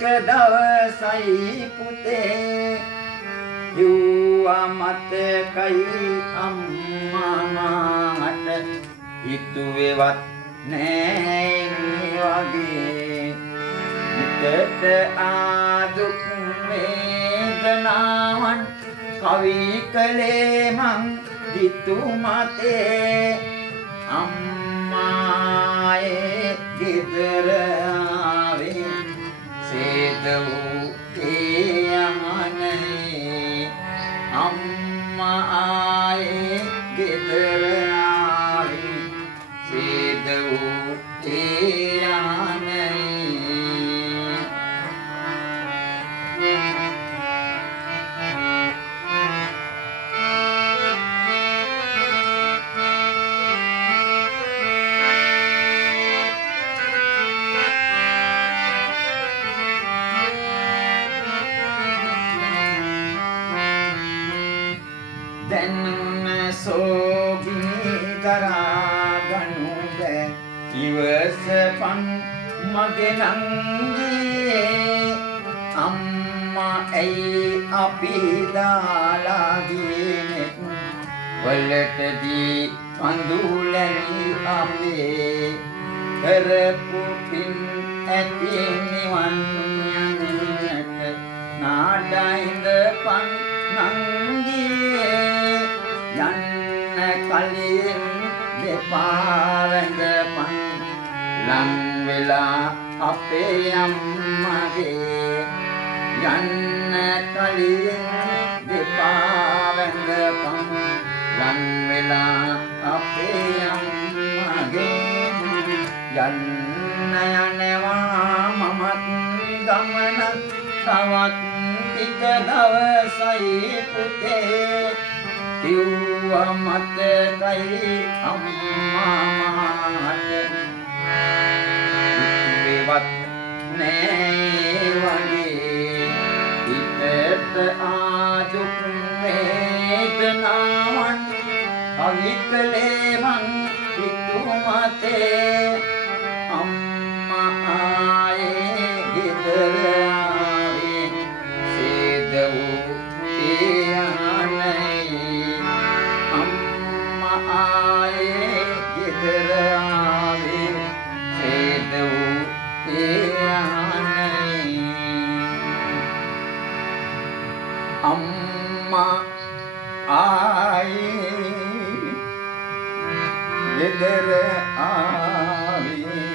ටික දවසයි පුතේ කිව්වා මතකයි අම්මා මට හිතුවේවත් නෑ වගේ හිතට ආදුක් වේදනාවන් කවි කලේ මං හිතුමතේ අම්මායේ ගෙදර ආවේ සේද වූ යමනේ අම්මා ආයේ ගෙදර ආවේ සේද වූ යමනේ දැන් සෝගී දරාගනු බෑ ඉවසපන් මගේ නංගියේ අම්මා ඇයි අපි දාලා ගියේ වලටදී පඳුලැලි අපේ කරපු පින් ඇති නිවන් යන්නට නාඩයින්ද පන් නංගියේ යන්න කලින් දෙපා වැඳපන් ලං වෙලා අපේ අම්මගේ යන්න කලින් දෙපා වැඳපන් ලං වෙලා අපේ අම්මගේ යන්න යනවා මමත් ගමනක් තවත් ටික දවසයි පුතේ කිව්වා මතකයි අම්මා මට හිතුවේවත් නෑ වගේ හිතට ආදුක් වේදනාවන් කවි කලේ මං හිතුමතේ අම්මා ආයේ ගෙදර ආවේ සේද වූ ආයේ ගෙදර ආවේ සේද වූ අම්මා ආයේ ගෙදර ආවේ